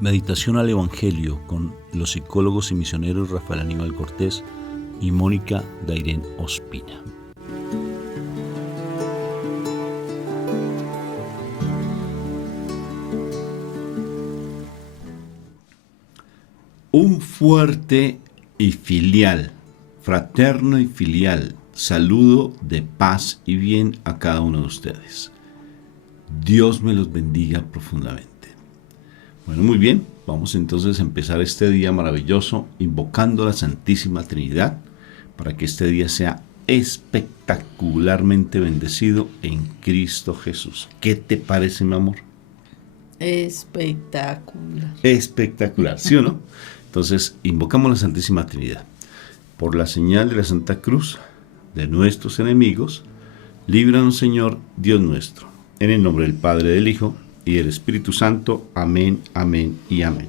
Meditación al Evangelio con los psicólogos y misioneros Rafael Aníbal Cortés y Mónica Dairén Ospina. Un fuerte y filial, fraterno y filial saludo de paz y bien a cada uno de ustedes. Dios me los bendiga profundamente. Bueno, muy bien, vamos entonces a empezar este día maravilloso invocando a la Santísima Trinidad para que este día sea espectacularmente bendecido en Cristo Jesús. ¿Qué te parece, mi amor? Espectacular. Espectacular, ¿sí o no? Entonces, invocamos a la Santísima Trinidad. Por la señal de la Santa Cruz de nuestros enemigos, líbranos, Señor, Dios nuestro. En el nombre del Padre, del Hijo y del Espíritu Santo. Amén, amén y amén.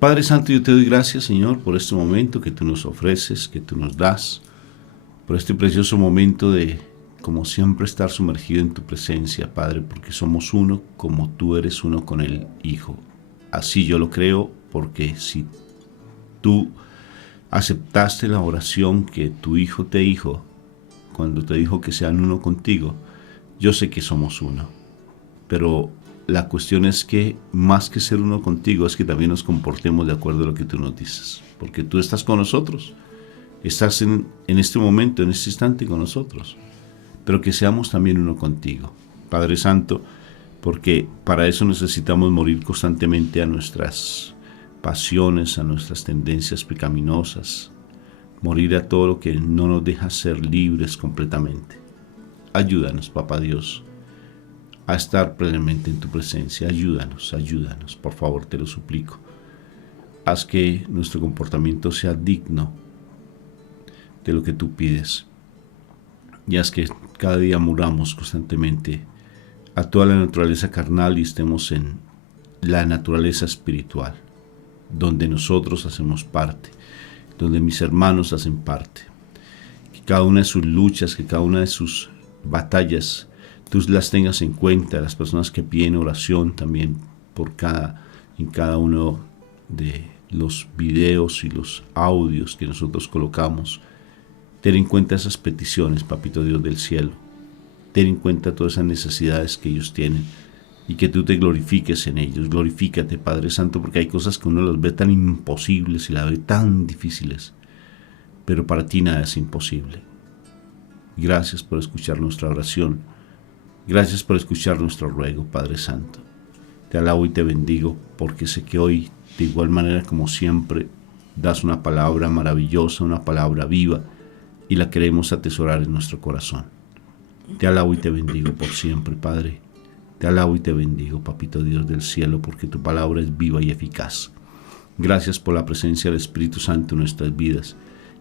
Padre Santo, yo te doy gracias, Señor, por este momento que tú nos ofreces, que tú nos das, por este precioso momento de, como siempre, estar sumergido en tu presencia, Padre, porque somos uno como tú eres uno con el Hijo. Así yo lo creo, porque si tú aceptaste la oración que tu Hijo te dijo, cuando te dijo que sean uno contigo, yo sé que somos uno. Pero la cuestión es que más que ser uno contigo, es que también nos comportemos de acuerdo a lo que tú nos dices. Porque tú estás con nosotros, estás en este momento, en este instante con nosotros. Pero que seamos también uno contigo, Padre Santo, porque para eso necesitamos morir constantemente a nuestras pasiones, a nuestras tendencias pecaminosas, morir a todo lo que no nos deja ser libres completamente. Ayúdanos, Papá Dios, a estar plenamente en tu presencia. Ayúdanos, por favor, te lo suplico. Haz que nuestro comportamiento sea digno de lo que tú pides. Y haz que cada día muramos constantemente a toda la naturaleza carnal y estemos en la naturaleza espiritual, donde nosotros hacemos parte, donde mis hermanos hacen parte. Que cada una de sus luchas, que cada una de sus batallas, tú las tengas en cuenta, las personas que piden oración también en cada uno de los videos y los audios que nosotros colocamos. Ten en cuenta esas peticiones, Papito Dios del cielo. Ten en cuenta todas esas necesidades que ellos tienen y que tú te glorifiques en ellos. Glorifícate, Padre Santo, porque hay cosas que uno los ve tan imposibles y las ve tan difíciles, pero para ti nada es imposible. Gracias por escuchar nuestra oración. Gracias por escuchar nuestro ruego, Padre Santo. Te alabo y te bendigo, porque sé que hoy, de igual manera como siempre, das una palabra maravillosa, una palabra viva, y la queremos atesorar en nuestro corazón. Te alabo y te bendigo por siempre, Padre. Te alabo y te bendigo, Papito Dios del cielo, porque tu palabra es viva y eficaz. Gracias por la presencia del Espíritu Santo en nuestras vidas,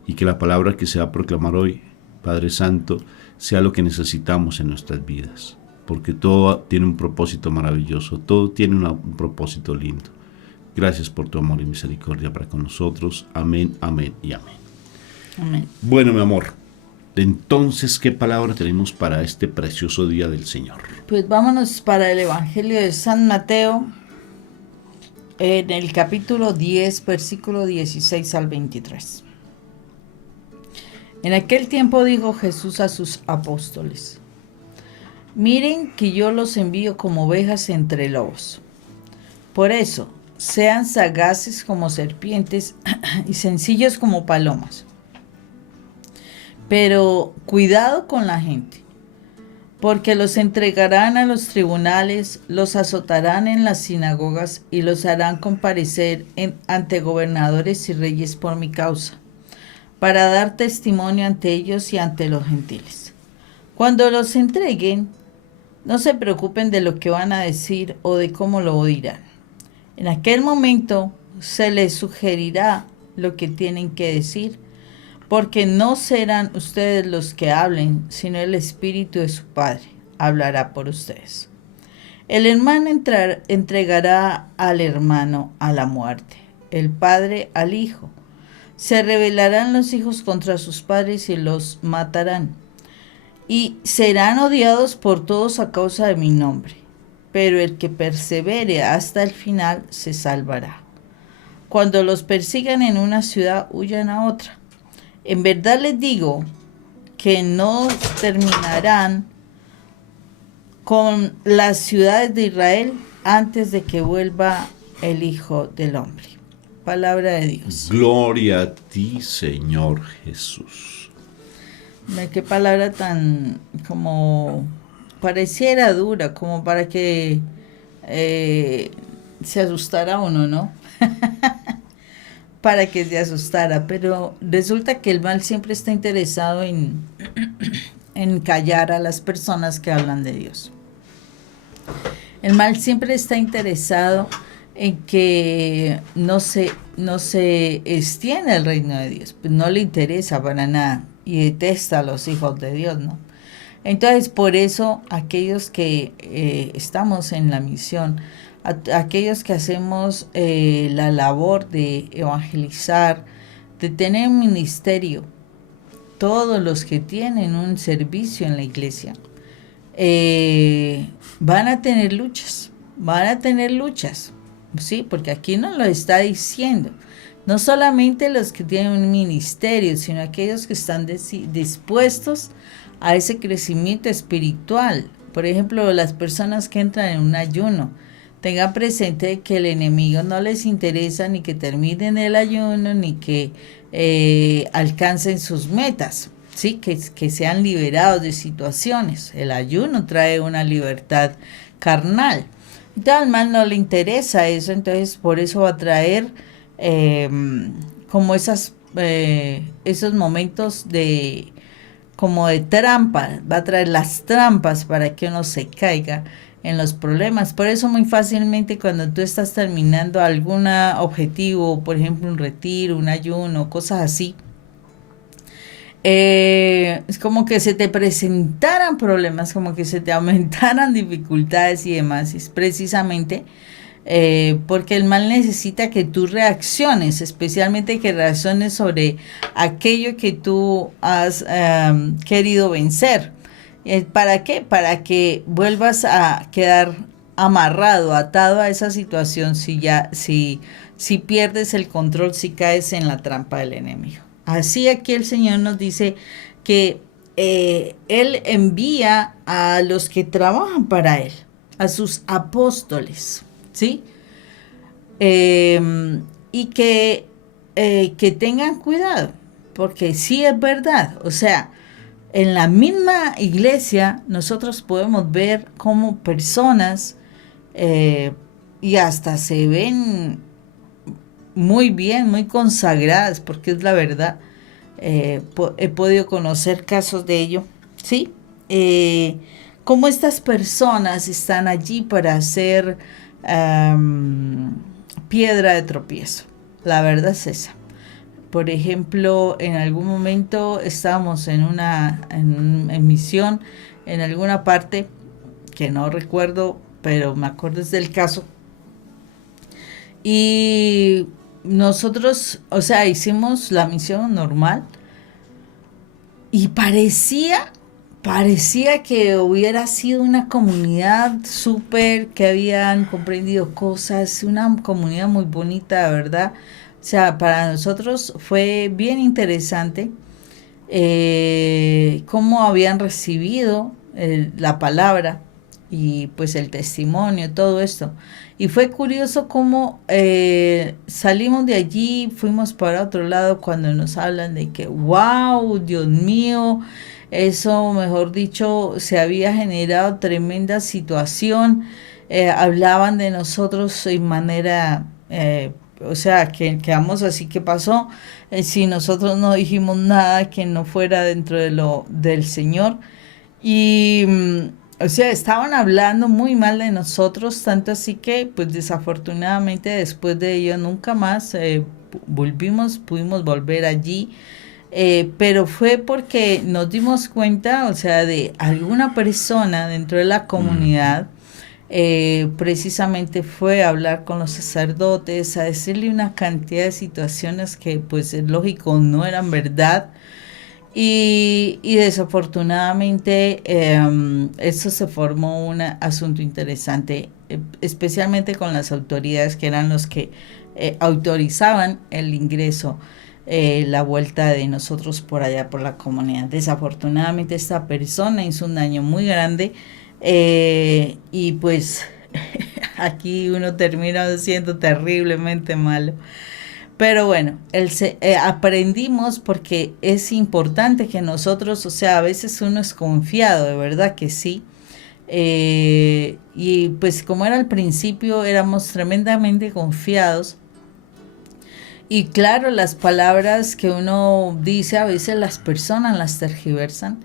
y que la palabra que se va a proclamar hoy, Padre Santo, sea lo que necesitamos en nuestras vidas, porque todo tiene un propósito maravilloso, todo tiene un propósito lindo. Gracias por tu amor y misericordia para con nosotros. Amén, amén y amén. Amén. Bueno, mi amor, entonces, ¿qué palabra tenemos para este precioso día del Señor? Pues vámonos para el Evangelio de San Mateo, en el capítulo 10, versículo 16 al 23. En aquel tiempo dijo Jesús a sus apóstoles: miren que yo los envío como ovejas entre lobos. Por eso, sean sagaces como serpientes y sencillos como palomas. Pero cuidado con la gente, porque los entregarán a los tribunales, los azotarán en las sinagogas y los harán comparecer ante gobernadores y reyes por mi causa, para dar testimonio ante ellos y ante los gentiles. Cuando los entreguen, no se preocupen de lo que van a decir o de cómo lo dirán. En aquel momento se les sugerirá lo que tienen que decir, porque no serán ustedes los que hablen, sino el Espíritu de su Padre hablará por ustedes. El hermano entregará al hermano a la muerte, el padre al hijo. Se rebelarán los hijos contra sus padres y los matarán. y serán odiados por todos a causa de mi nombre, pero el que persevere hasta el final se salvará. Cuando los persigan en una ciudad, huyan a otra. En verdad les digo que no terminarán con las ciudades de Israel antes de que vuelva el Hijo del Hombre. Palabra de Dios. Gloria a ti, Señor Jesús. Qué palabra tan como pareciera dura, como para que se asustara uno, ¿no? Para que se asustara, pero resulta que el mal siempre está interesado en callar a las personas que hablan de Dios. El mal siempre está interesado en que no se extienda el reino de Dios, pues no le interesa para nada y detesta a los hijos de Dios, ¿no? Entonces, por eso aquellos que estamos en la misión, aquellos que hacemos la labor de evangelizar, de tener un ministerio, todos los que tienen un servicio en la iglesia, van a tener luchas, ¿sí? Porque aquí nos lo está diciendo. No solamente los que tienen un ministerio, sino aquellos que están dispuestos a ese crecimiento espiritual. Por ejemplo, las personas que entran en un ayuno, tengan presente que el enemigo no les interesa ni que terminen el ayuno, ni que alcancen sus metas, ¿sí? Que sean liberados de situaciones. El ayuno trae una libertad carnal. Entonces al mal no le interesa eso, entonces por eso va a traer como esos momentos como de trampa, va a traer las trampas para que uno se caiga en los problemas. Por eso muy fácilmente cuando tú estás terminando algún objetivo, por ejemplo un retiro, un ayuno, cosas así, es como que se te presentaran problemas, como que se te aumentaran dificultades y demás. Es precisamente porque el mal necesita que tú reacciones, especialmente que reacciones sobre aquello que tú has querido vencer. ¿Para qué? Para que vuelvas a quedar amarrado, atado a esa situación si pierdes el control, si caes en la trampa del enemigo. Así aquí el Señor nos dice que Él envía a los que trabajan para Él, a sus apóstoles, ¿sí? Y que tengan cuidado, porque sí es verdad, o sea, en la misma iglesia nosotros podemos ver cómo personas y hasta se ven muy bien, muy consagradas, porque es la verdad. He podido conocer casos de ello, ¿sí? Cómo estas personas están allí para ser piedra de tropiezo. La verdad es esa. Por ejemplo, en algún momento estábamos en misión en alguna parte que no recuerdo, pero me acuerdo del caso. Y nosotros, o sea, hicimos la misión normal y parecía que hubiera sido una comunidad súper, que habían comprendido cosas, una comunidad muy bonita, de verdad. O sea, para nosotros fue bien interesante cómo habían recibido la palabra y pues el testimonio, todo esto. Y fue curioso cómo salimos de allí, fuimos para otro lado cuando nos hablan de que, wow, Dios mío, eso, mejor dicho, se había generado tremenda situación. Hablaban de nosotros en manera, o sea, que quedamos así, ¿qué pasó? Si nosotros no dijimos nada que no fuera dentro de del Señor. Y o sea, estaban hablando muy mal de nosotros, tanto así que, pues desafortunadamente después de ello nunca más pudimos volver allí, pero fue porque nos dimos cuenta, o sea, de alguna persona dentro de la comunidad, precisamente fue a hablar con los sacerdotes, a decirle una cantidad de situaciones que, pues es lógico, no eran verdad. Y desafortunadamente eso se formó un asunto interesante, especialmente con las autoridades que eran los que autorizaban el ingreso, la vuelta de nosotros por allá por la comunidad. Desafortunadamente esta persona hizo un daño muy grande y pues aquí uno termina siendo terriblemente malo. Pero bueno, aprendimos porque es importante que nosotros, o sea, a veces uno es confiado, de verdad que sí. Y pues como era al principio, éramos tremendamente confiados. Y claro, las palabras que uno dice, a veces las personas las tergiversan,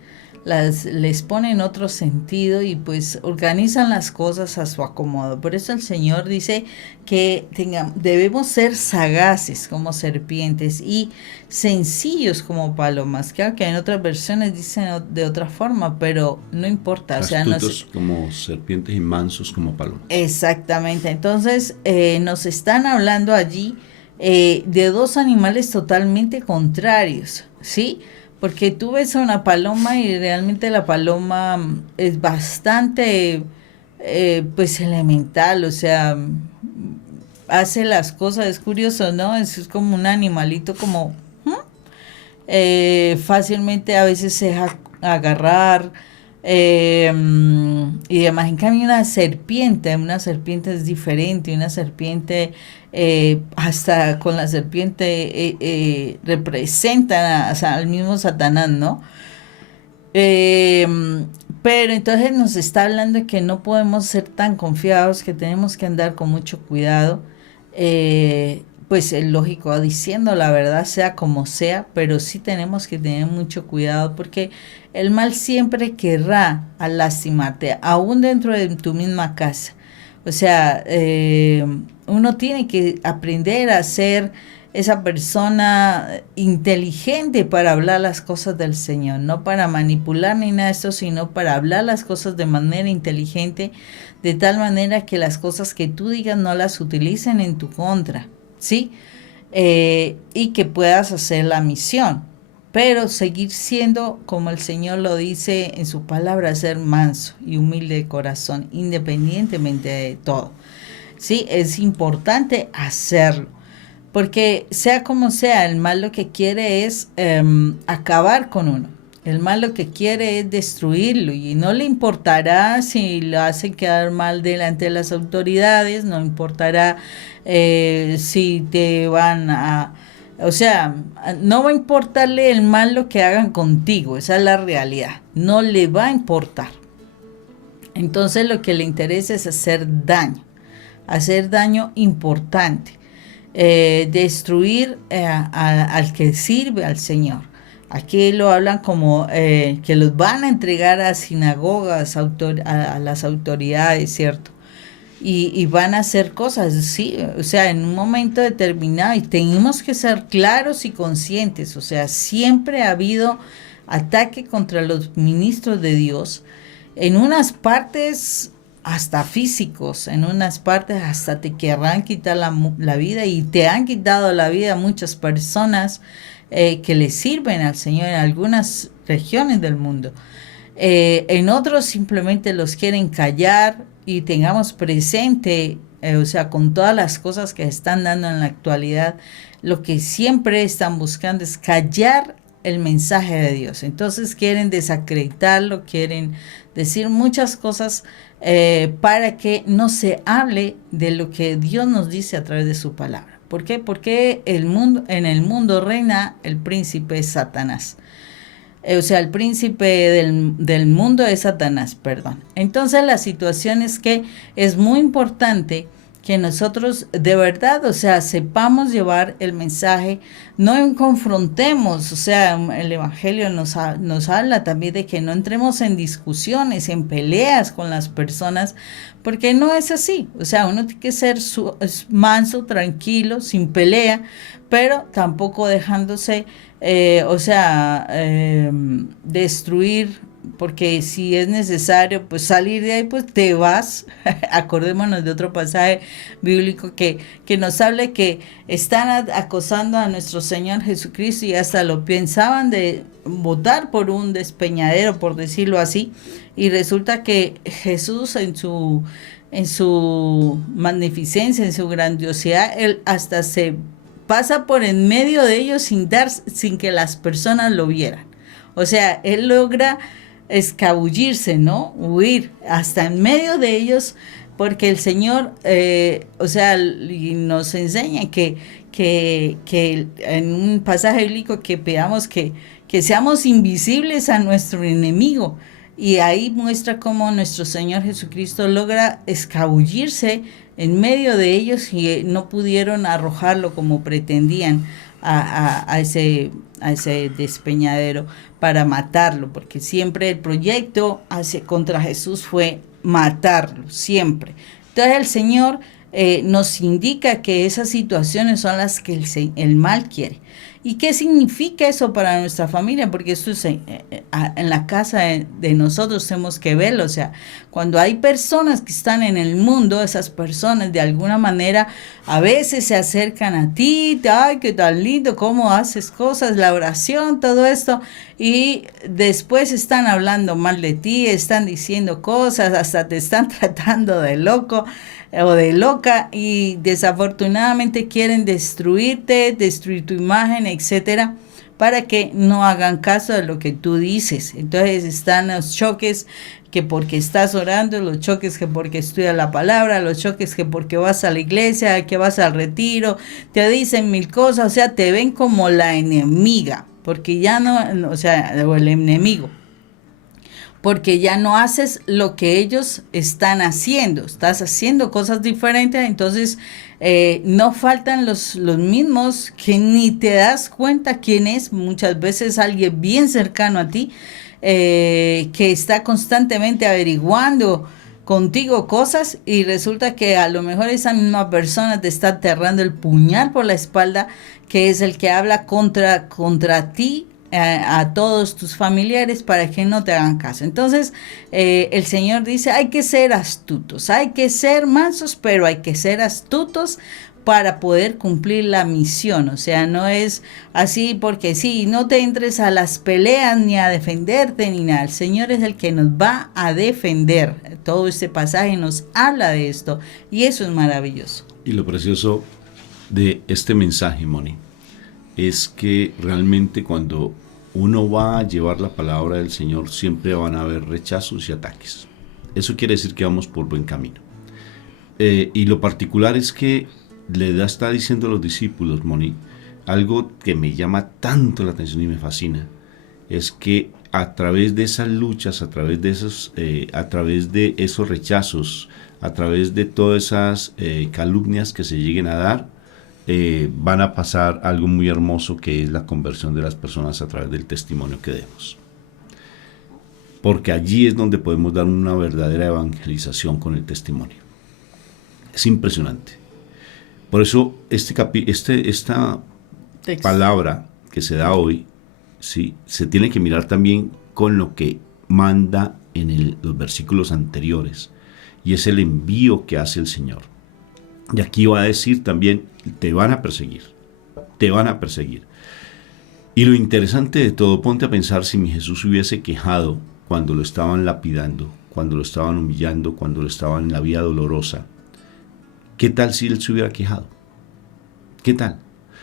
les ponen otro sentido y pues organizan las cosas a su acomodo. Por eso el Señor dice que debemos ser sagaces como serpientes y sencillos como palomas. Claro que en otras versiones dicen de otra forma, pero no importa. Astutos como serpientes y mansos como palomas. Exactamente. Entonces nos están hablando allí de dos animales totalmente contrarios, ¿sí? Porque tú ves a una paloma y realmente la paloma es bastante, pues, elemental, o sea, hace las cosas, es curioso, ¿no? Es como un animalito como fácilmente a veces se deja agarrar y demás. En cambio una serpiente es diferente, una serpiente hasta con la serpiente representan o sea, al mismo Satanás, ¿no? Pero entonces nos está hablando de que no podemos ser tan confiados, que tenemos que andar con mucho cuidado. Pues es lógico, diciendo la verdad sea como sea, pero sí tenemos que tener mucho cuidado porque el mal siempre querrá lastimarte, aún dentro de tu misma casa. O sea, uno tiene que aprender a ser esa persona inteligente para hablar las cosas del Señor, no para manipular ni nada de esto, sino para hablar las cosas de manera inteligente, de tal manera que las cosas que tú digas no las utilicen en tu contra, ¿sí? Y que puedas hacer la misión, pero seguir siendo, como el Señor lo dice en su palabra, ser manso y humilde de corazón, independientemente de todo. Sí, es importante hacerlo, porque sea como sea, el mal lo que quiere es acabar con uno. El mal lo que quiere es destruirlo y no le importará si lo hacen quedar mal delante de las autoridades, no importará si te van a... O sea, no va a importarle el mal lo que hagan contigo, esa es la realidad, no le va a importar. Entonces lo que le interesa es hacer daño importante, destruir al que sirve al Señor. Aquí lo hablan como que los van a entregar a sinagogas, a las autoridades, ¿cierto? Y van a hacer cosas, sí, o sea, en un momento determinado, y tenemos que ser claros y conscientes, o sea, siempre ha habido ataque contra los ministros de Dios, en unas partes hasta físicos, en unas partes hasta te querrán quitar la vida, y te han quitado la vida a muchas personas que le sirven al Señor en algunas regiones del mundo. En otros simplemente los quieren callar, y tengamos presente, o sea, con todas las cosas que están dando en la actualidad, lo que siempre están buscando es callar el mensaje de Dios. Entonces quieren desacreditarlo, quieren decir muchas cosas para que no se hable de lo que Dios nos dice a través de su palabra. ¿Por qué? Porque en el mundo reina el príncipe Satanás. O sea, el príncipe del mundo es Satanás, perdón. Entonces la situación es que es muy importante que nosotros de verdad, o sea, sepamos llevar el mensaje, no confrontemos, o sea, el Evangelio nos habla también de que no entremos en discusiones, en peleas con las personas, porque no es así. O sea, uno tiene que ser manso, tranquilo, sin pelea, pero tampoco dejándose, destruir porque si es necesario pues salir de ahí, pues te vas. Acordémonos de otro pasaje bíblico que nos habla que están acosando a nuestro Señor Jesucristo y hasta lo pensaban de botar por un despeñadero, por decirlo así, y resulta que Jesús en su magnificencia, en su grandiosidad, él hasta se pasa por en medio de ellos sin que las personas lo vieran. O sea, él logra escabullirse, ¿no? Huir hasta en medio de ellos, porque el Señor, o sea, y nos enseña que en un pasaje bíblico que pedamos que seamos invisibles a nuestro enemigo. Y ahí muestra cómo nuestro Señor Jesucristo logra escabullirse en medio de ellos y no pudieron arrojarlo como pretendían a ese despeñadero para matarlo, porque siempre el proyecto contra Jesús fue matarlo, siempre. Entonces el Señor nos indica que esas situaciones son las que el mal quiere. ¿Y qué significa eso para nuestra familia? Porque esto es en la casa de nosotros tenemos que verlo. O sea, cuando hay personas que están en el mundo, esas personas de alguna manera a veces se acercan a ti, ay, qué tan lindo, cómo haces cosas, la oración, todo esto, y después están hablando mal de ti, están diciendo cosas, hasta te están tratando de loco o de loca, y desafortunadamente quieren destruirte, destruir tu imagen, etcétera, para que no hagan caso de lo que tú dices. Entonces están los choques que porque estás orando, los choques que porque estudias la palabra, los choques que porque vas a la iglesia, que vas al retiro, te dicen mil cosas, o sea, te ven como la enemiga, porque ya no, o sea, o el enemigo, porque ya no haces lo que ellos están haciendo, estás haciendo cosas diferentes, entonces no faltan los mismos que ni te das cuenta quién es, muchas veces alguien bien cercano a ti, que está constantemente averiguando contigo cosas y resulta que a lo mejor esa misma persona te está aterrando el puñal por la espalda, que es el que habla contra ti, a todos tus familiares para que no te hagan caso. Entonces el Señor dice, hay que ser astutos, hay que ser mansos, pero hay que ser astutos para poder cumplir la misión. O sea, no es así porque sí, no te entres a las peleas ni a defenderte ni nada. El Señor es el que nos va a defender. Todo este pasaje nos habla de esto y eso es maravilloso. Y lo precioso de este mensaje, Moni, es que realmente cuando uno va a llevar la palabra del Señor siempre van a haber rechazos y ataques. Eso quiere decir que vamos por buen camino. Y lo particular es que está diciendo a los discípulos, Moni, algo que me llama tanto la atención y me fascina, es que a través de esas luchas, a través de esos rechazos, a través de todas esas calumnias que se lleguen a dar, van a pasar algo muy hermoso, que es la conversión de las personas a través del testimonio que demos. Porque allí es donde podemos dar una verdadera evangelización con el testimonio. Es impresionante. Por eso esta palabra que se da hoy, ¿sí?, se tiene que mirar también con lo que manda en los versículos anteriores, y es el envío que hace el Señor. Y aquí va a decir también, te van a perseguir, te van a perseguir. Y lo interesante de todo, ponte a pensar si mi Jesús hubiese quejado cuando lo estaban lapidando, cuando lo estaban humillando, cuando lo estaban en la vía dolorosa. ¿Qué tal si él se hubiera quejado? ¿Qué tal?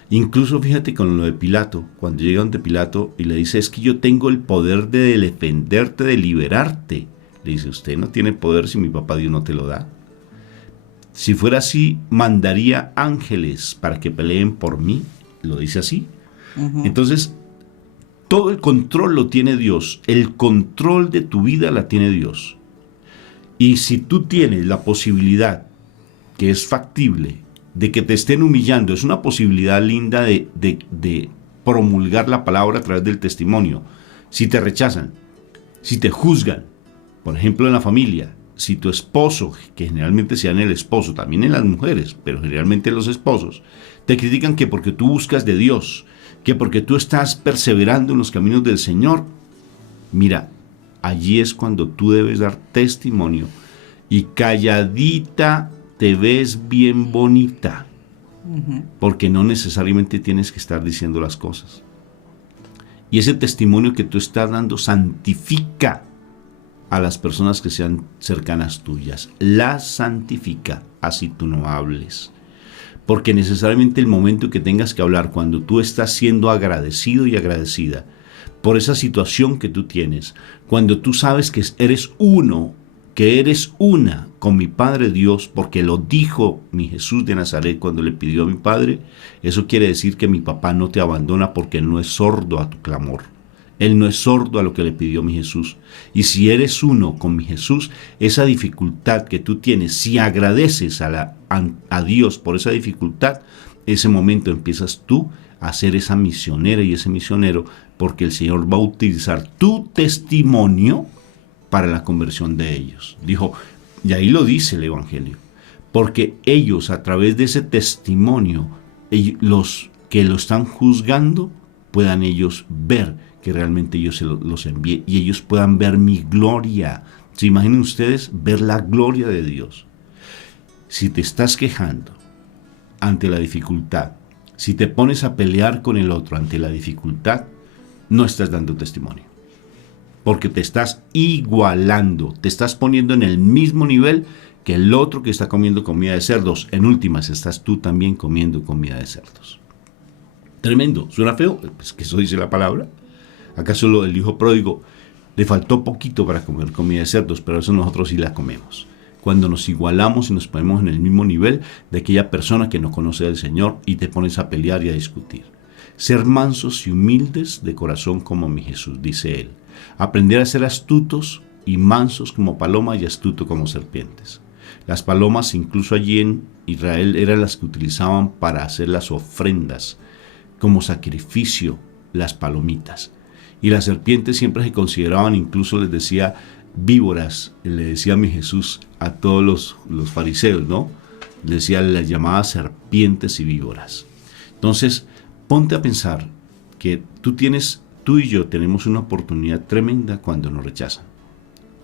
Incluso fíjate con lo de Pilato, cuando llega donde Pilato y le dice, es que yo tengo el poder de defenderte, de liberarte. Le dice, usted no tiene poder si mi papá Dios no te lo da. Si fuera así, mandaría ángeles para que peleen por mí. Lo dice así. Uh-huh. Entonces, todo el control lo tiene Dios. El control de tu vida la tiene Dios. Y si tú tienes la posibilidad, que es factible, de que te estén humillando, es una posibilidad linda de promulgar la palabra a través del testimonio. Si te rechazan, si te juzgan, por ejemplo en la familia, si tu esposo, que generalmente sea en el esposo, también en las mujeres, pero generalmente en los esposos, te critican que porque tú buscas de Dios, que porque tú estás perseverando en los caminos del Señor, mira, allí es cuando tú debes dar testimonio y calladita te ves bien bonita, porque no necesariamente tienes que estar diciendo las cosas. Y ese testimonio que tú estás dando santifica a las personas que sean cercanas tuyas. Las santifica, así tú no hables. Porque necesariamente el momento que tengas que hablar, cuando tú estás siendo agradecido y agradecida por esa situación que tú tienes, cuando tú sabes que eres uno, que eres una con mi Padre Dios, porque lo dijo mi Jesús de Nazaret cuando le pidió a mi Padre, eso quiere decir que mi papá no te abandona porque Él no es sordo a tu clamor. Él no es sordo a lo que le pidió mi Jesús. Y si eres uno con mi Jesús, esa dificultad que tú tienes, si agradeces a Dios por esa dificultad, ese momento empiezas tú a ser esa misionera y ese misionero, porque el Señor va a utilizar tu testimonio para la conversión de ellos. Dijo, y ahí lo dice el Evangelio, porque ellos a través de ese testimonio, los que lo están juzgando, puedan ellos ver que realmente yo se los envié y ellos puedan ver mi gloria. ¿Se imaginen ustedes ver la gloria de Dios? Si te estás quejando ante la dificultad, si te pones a pelear con el otro ante la dificultad, no estás dando testimonio. Porque te estás igualando, te estás poniendo en el mismo nivel que el otro que está comiendo comida de cerdos. En últimas, estás tú también comiendo comida de cerdos. Tremendo, suena feo, pues que eso dice la palabra. ¿Acaso el hijo pródigo le faltó poquito para comer comida de cerdos? Pero eso nosotros sí la comemos. Cuando nos igualamos y nos ponemos en el mismo nivel de aquella persona que no conoce al Señor y te pones a pelear y a discutir. Ser mansos y humildes de corazón como mi Jesús, dice él. Aprender a ser astutos y mansos como palomas y astutos como serpientes. Las palomas, incluso allí en Israel, eran las que utilizaban para hacer las ofrendas como sacrificio, las palomitas. Y las serpientes siempre se consideraban, incluso les decía víboras, le decía mi Jesús a todos los fariseos, ¿no? Les llamaba serpientes y víboras. Entonces, ponte a pensar que tú y yo tenemos una oportunidad tremenda cuando nos rechazan,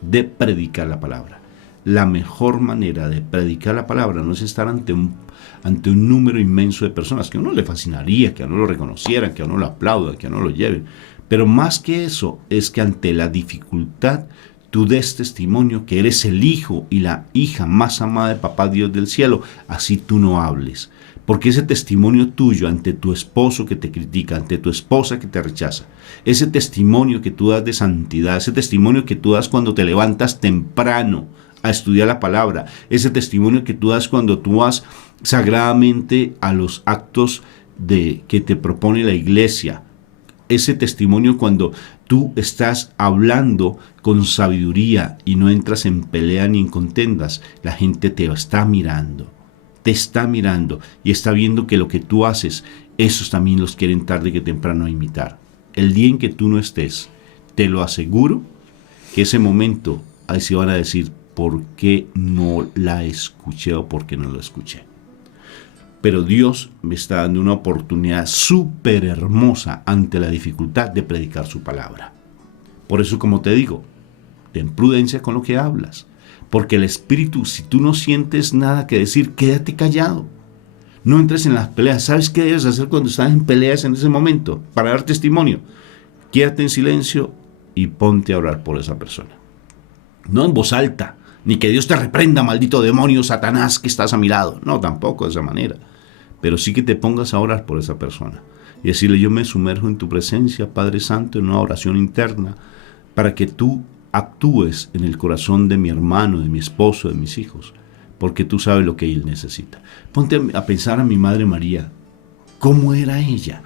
de predicar la palabra. La mejor manera de predicar la palabra no es estar ante un número inmenso de personas, que a uno le fascinaría, que a uno lo reconocieran, que a uno lo aplaudan, que a uno lo lleven. Pero más que eso, es que ante la dificultad, tú des testimonio que eres el hijo y la hija más amada de Papá Dios del cielo, así tú no hables. Porque ese testimonio tuyo ante tu esposo que te critica, ante tu esposa que te rechaza, ese testimonio que tú das de santidad, ese testimonio que tú das cuando te levantas temprano a estudiar la palabra, ese testimonio que tú das cuando tú vas sagradamente a los actos que te propone la iglesia, ese testimonio cuando tú estás hablando con sabiduría y no entras en pelea ni en contendas, la gente te está mirando y está viendo que lo que tú haces, esos también los quieren tarde que temprano imitar. El día en que tú no estés, te lo aseguro, que ese momento ahí se van a decir, ¿por qué no la escuché o por qué no lo escuché? Pero Dios me está dando una oportunidad súper hermosa ante la dificultad de predicar su palabra. Por eso, como te digo, ten prudencia con lo que hablas. Porque el Espíritu, si tú no sientes nada que decir, quédate callado. No entres en las peleas. ¿Sabes qué debes hacer cuando estás en peleas en ese momento? Para dar testimonio. Quédate en silencio y ponte a orar por esa persona. No en voz alta, ni que Dios te reprenda, maldito demonio, Satanás, que estás a mi lado. No, tampoco de esa manera. Pero sí que te pongas a orar por esa persona. Y decirle, yo me sumerjo en tu presencia, Padre Santo, en una oración interna, para que tú actúes en el corazón de mi hermano, de mi esposo, de mis hijos, porque tú sabes lo que él necesita. Ponte a pensar a mi Madre María. ¿Cómo era ella?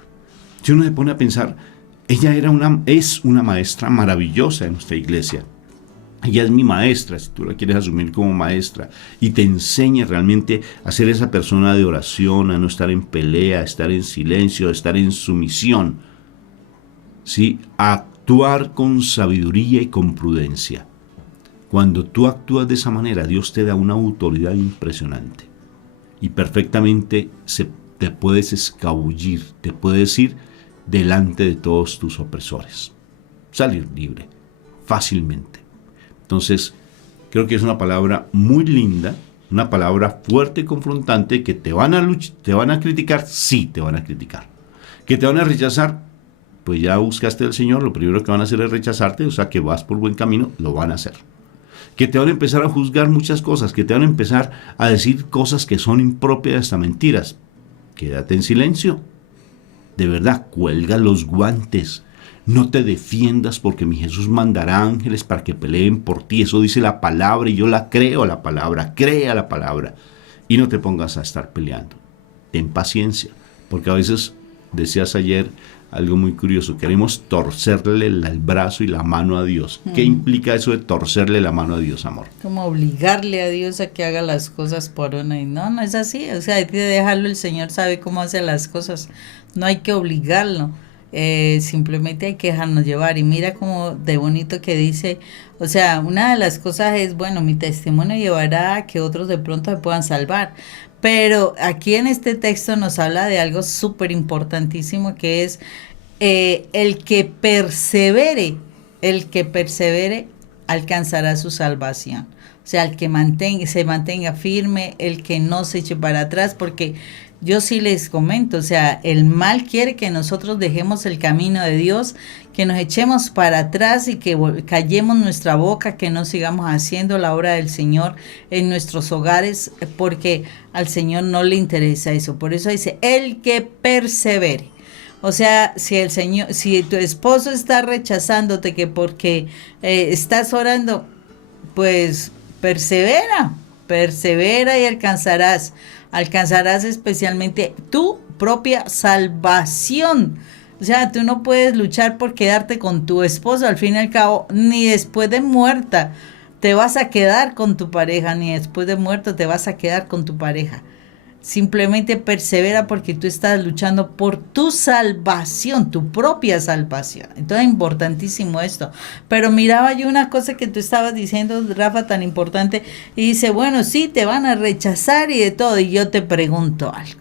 Si uno se pone a pensar, ella es una maestra maravillosa en nuestra iglesia. Ella es mi maestra, si tú la quieres asumir como maestra, y te enseña realmente a ser esa persona de oración, a no estar en pelea, a estar en silencio, a estar en sumisión, ¿sí? A actuar con sabiduría y con prudencia. Cuando tú actúas de esa manera, Dios te da una autoridad impresionante y perfectamente te puedes escabullir, te puedes ir delante de todos tus opresores, salir libre, fácilmente. Entonces, creo que es una palabra muy linda, una palabra fuerte y confrontante. Que te van a criticar, sí te van a criticar. Que te van a rechazar, pues ya buscaste al Señor, lo primero que van a hacer es rechazarte, o sea que vas por buen camino, lo van a hacer. Que te van a empezar a juzgar muchas cosas, que te van a empezar a decir cosas que son impropias, hasta mentiras. Quédate en silencio. De verdad, cuelga los guantes. No te defiendas, porque mi Jesús mandará ángeles para que peleen por ti. Eso dice la palabra y yo la creo a la palabra. Crea la palabra. Y no te pongas a estar peleando. Ten paciencia, porque a veces, decías ayer algo muy curioso, queremos torcerle el brazo y la mano a Dios. ¿Qué implica eso de torcerle la mano a Dios, amor? Como obligarle a Dios a que haga las cosas por uno. Y no, no es así. O sea, hay que dejarlo, el Señor sabe cómo hace las cosas. No hay que obligarlo. Simplemente hay que dejarnos llevar. Y mira cómo de bonito que dice, o sea, una de las cosas es, bueno, mi testimonio llevará a que otros de pronto se puedan salvar. Pero aquí en este texto nos habla de algo súper importantísimo, que es el que persevere alcanzará su salvación. O sea, el que se mantenga firme, el que no se eche para atrás, porque yo sí les comento, o sea, el mal quiere que nosotros dejemos el camino de Dios, que nos echemos para atrás y que callemos nuestra boca, que no sigamos haciendo la obra del Señor en nuestros hogares, porque al Señor no le interesa eso. Por eso dice, el que persevere. O sea, si tu esposo está rechazándote que porque estás orando, pues persevera y alcanzarás especialmente tu propia salvación. O sea, tú no puedes luchar por quedarte con tu esposo, al fin y al cabo, ni después de muerta te vas a quedar con tu pareja, ni después de muerto te vas a quedar con tu pareja. Simplemente persevera, porque tú estás luchando por tu salvación, tu propia salvación. Entonces es importantísimo esto. Pero miraba yo una cosa que tú estabas diciendo, Rafa, tan importante, y dice, bueno, sí, te van a rechazar y de todo. Y yo te pregunto algo.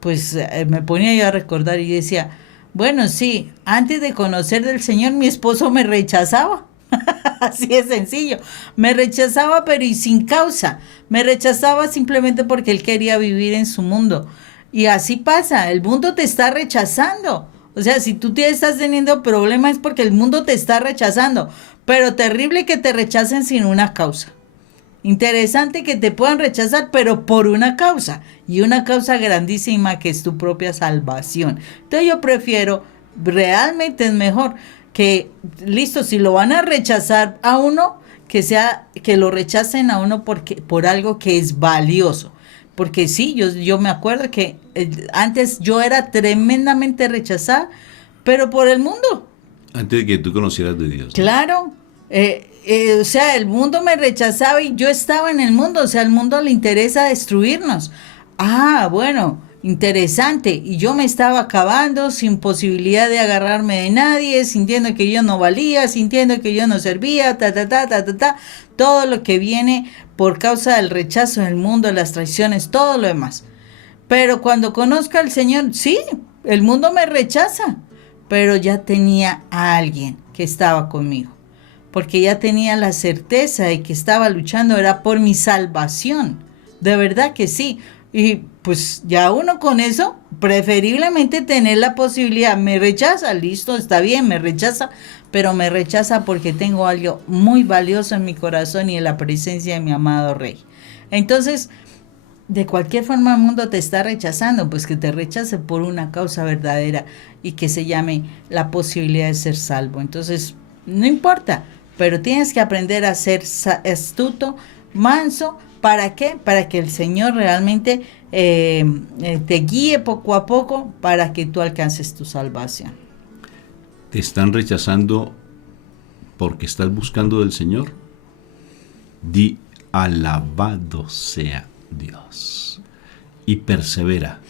Pues me ponía yo a recordar y decía, bueno, sí, antes de conocer del Señor, mi esposo me rechazaba. Así es sencillo. Me rechazaba, pero y sin causa. Me rechazaba simplemente porque él quería vivir en su mundo. Y así pasa, el mundo te está rechazando. O sea, si tú estás teniendo problemas es porque el mundo te está rechazando. Pero terrible que te rechacen sin una causa. Interesante que te puedan rechazar, pero por una causa. Y una causa grandísima, que es tu propia salvación. Entonces yo prefiero, realmente es mejor que, listo, si lo van a rechazar a uno, que lo rechacen a uno por algo que es valioso. Porque sí, yo me acuerdo que antes yo era tremendamente rechazada, pero por el mundo. Antes de que tú conocieras de Dios, ¿no? Claro. O sea, el mundo me rechazaba y yo estaba en el mundo. O sea, al mundo le interesa destruirnos. Ah, bueno, interesante. Y yo me estaba acabando sin posibilidad de agarrarme de nadie, sintiendo que yo no valía, sintiendo que yo no servía, todo lo que viene por causa del rechazo del mundo, las traiciones, todo lo demás. Pero cuando conozca al Señor, sí, el mundo me rechaza, pero ya tenía a alguien que estaba conmigo, porque ya tenía la certeza de que estaba luchando, era por mi salvación, de verdad que sí. Y pues ya uno con eso, preferiblemente tener la posibilidad, me rechaza, listo, está bien, me rechaza, pero me rechaza porque tengo algo muy valioso en mi corazón y en la presencia de mi amado Rey. Entonces, de cualquier forma el mundo te está rechazando, pues que te rechace por una causa verdadera y que se llame la posibilidad de ser salvo. Entonces, no importa, pero tienes que aprender a ser astuto, manso. ¿Para qué? Para que el Señor realmente te guíe poco a poco para que tú alcances tu salvación. ¿Te están rechazando porque estás buscando del Señor? Di, alabado sea Dios. Y persevera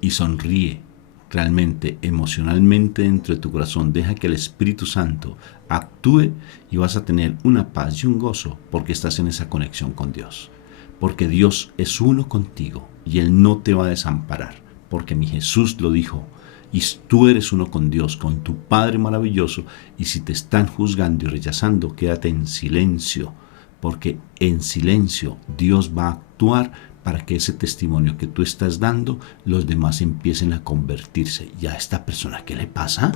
y sonríe realmente, emocionalmente dentro de tu corazón. Deja que el Espíritu Santo actúe y vas a tener una paz y un gozo, porque estás en esa conexión con Dios. Porque Dios es uno contigo y Él no te va a desamparar, porque mi Jesús lo dijo Y tú eres uno con Dios, con tu Padre maravilloso. Y si te están juzgando y rechazando, quédate en silencio, porque en silencio Dios va a actuar para que ese testimonio que tú estás dando, los demás empiecen a convertirse. ¿Y a esta persona qué le pasa?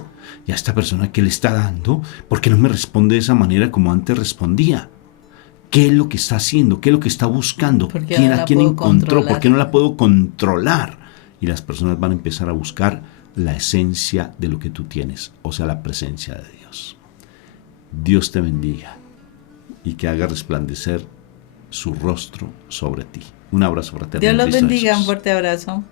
¿Y a esta persona qué le está dando? ¿Por qué no me responde de esa manera como antes respondía? ¿Qué es lo que está haciendo? ¿Qué es lo que está buscando? Porque no ¿A la quién puedo encontró? ¿Por controlar? qué no la puedo controlar? Y las personas van a empezar a buscar la esencia de lo que tú tienes, o sea, la presencia de Dios. Dios te bendiga y que haga resplandecer su rostro sobre ti. Un abrazo fraterno. Dios En los Cristo bendiga, un Jesús. fuerte abrazo.